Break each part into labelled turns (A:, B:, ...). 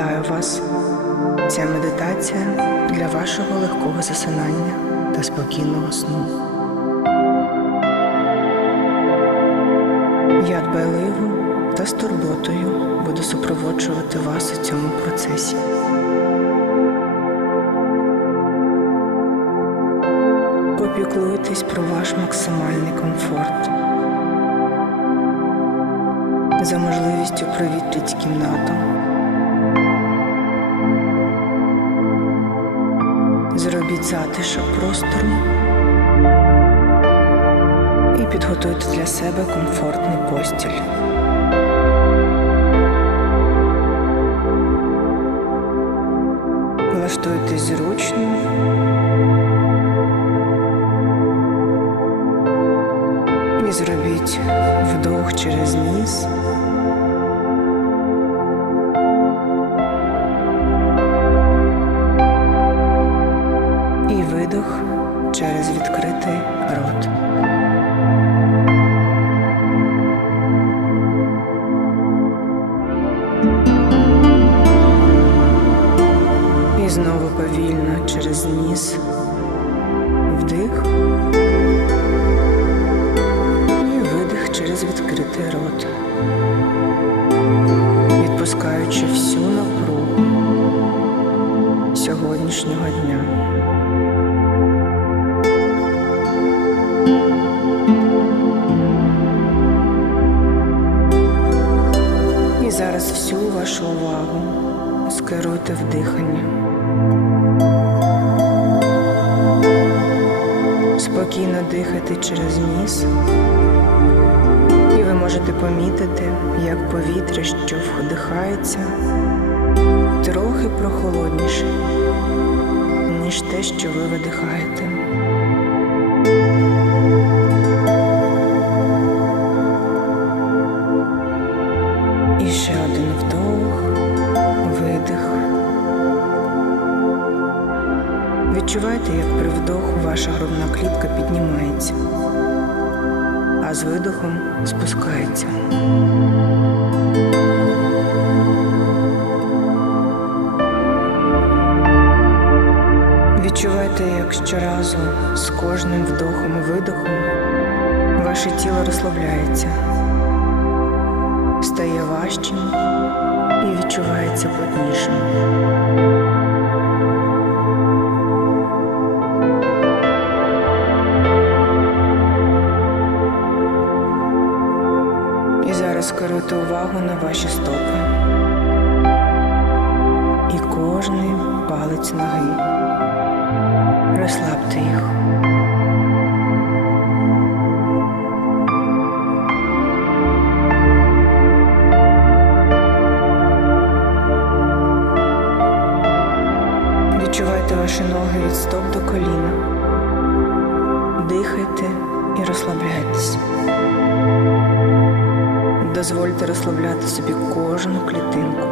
A: Вітаю вас! Ця медитація для вашого легкого засинання та спокійного сну. Я дбайливо та з турботою буду супроводжувати вас у цьому процесі. Попіклуйтесь про ваш максимальний комфорт. За можливістю провітріть кімнату. Зробіть затишок простору і підготуйте для себе комфортний постіль. Влаштуйтесь зручно. І зробіть вдох через ніс. Повільно через ніс. Вдих. І видих через відкритий рот. Відпускаючи всю напругу сьогоднішнього дня. Спокійно через ніс, і ви можете помітити, як повітря, що вдихається, трохи прохолодніше, ніж те, що ви видихаєте. Відчувайте, як при вдоху ваша грудна клітка піднімається, а з видохом спускається. Відчувайте, як щоразу з кожним вдохом і видохом ваше тіло розслабляється, стає важчим і відчувається плотнішим. І зараз скеруйте увагу на ваші стопи і кожний палець ноги. Розслабте їх. Відчувайте ваші ноги від стоп до коліна. Дихайте і розслабляйтесь. Дозвольте розслабляти собі кожну клітинку.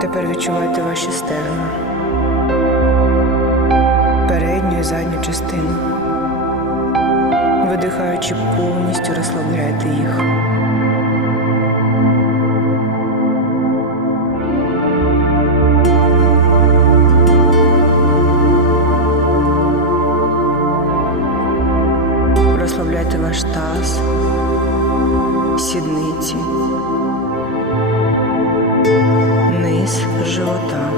A: Тепер відчувайте ваші стегна, передню і задню частину. Видихаючи, повністю розслабляйте їх. Розслабляйте ваш таз, сідниці, низ живота.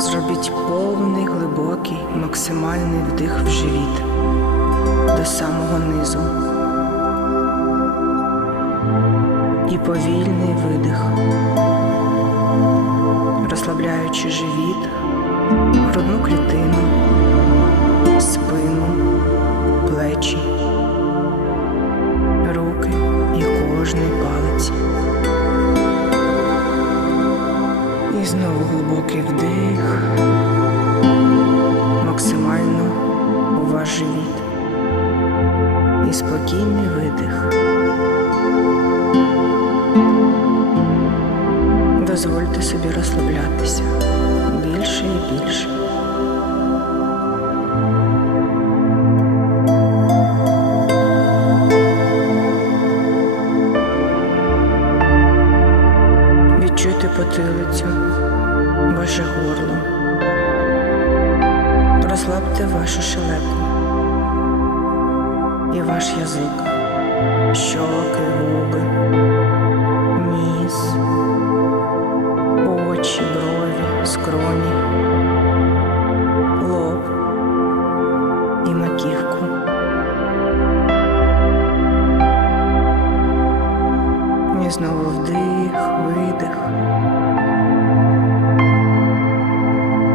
A: Зробіть повний, глибокий, максимальний вдих в живіт до самого низу. І повільний видих розслабляючи живіт, грудну клітину, спину, плечі, руки і кожний палець. І знову глибокий вдих, максимально у ваш живіт і спокійний видих. дозволяти собі розслаблятися більше і більше. Відчути потилицю, ваше горло. Розслабте вашу шелепу і ваш язик, щоки, губи, ніс очі, брові, скроні, лоб і маківку. І знову вдих, видих.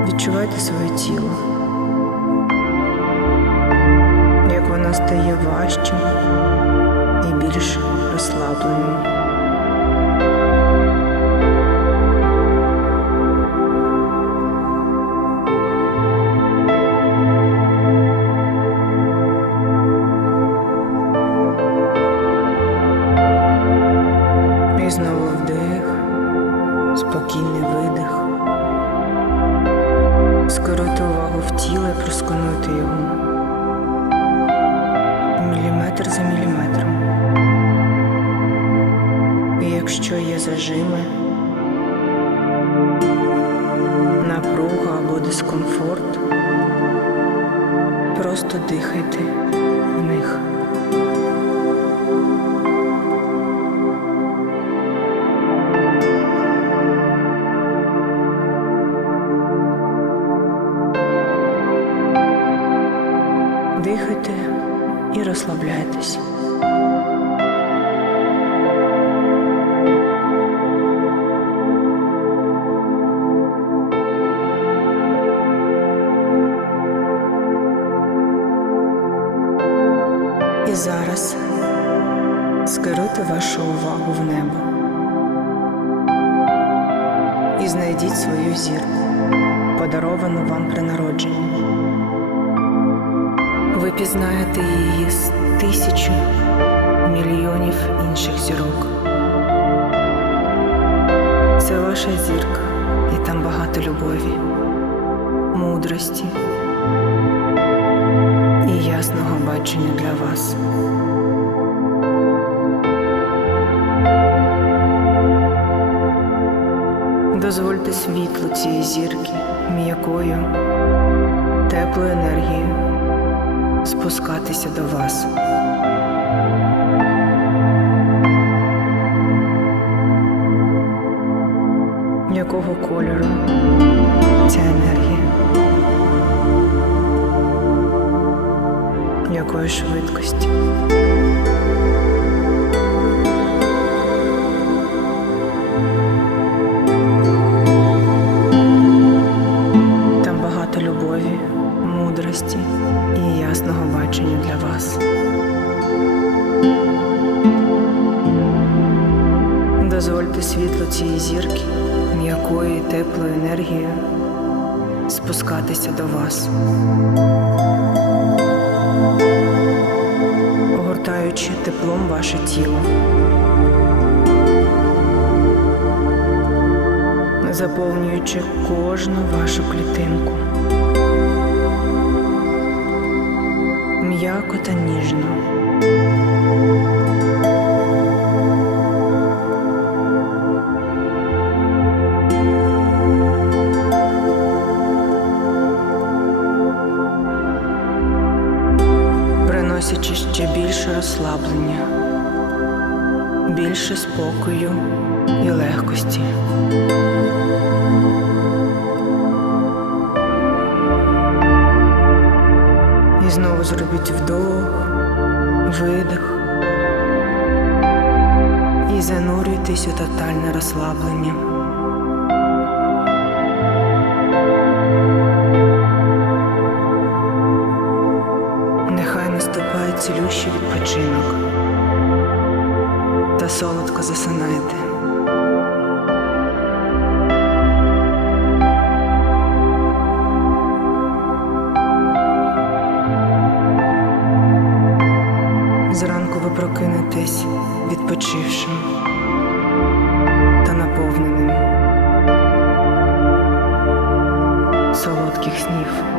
A: Відчувайте своє тіло, як воно стає важчим і більш розслабленим. Міліметр за міліметром. І якщо є зажими, напруга або дискомфорт, просто дихайте і. І зараз скеруйте вашу увагу в небо і знайдіть свою зірку, подаровану вам при народженні. Ви пізнаєте її з тисячі мільйонів інших зірок. Це ваша зірка, і там багато любові, мудрості і ясного бачення для вас. Дозвольте світлу цієї зірки м'якою, теплою енергією спускатися до вас. Якого кольору ця енергія? Якої швидкості? Світло цієї зірки, м'якою і теплою енергією спускатися до вас, огортаючи теплом ваше тіло, заповнюючи кожну вашу клітинку. М'яко та ніжно. Більше розслаблення, більше спокою і легкості. І знову зробіть вдох, видих і занурюйтесь у тотальне розслаблення. солодких снів.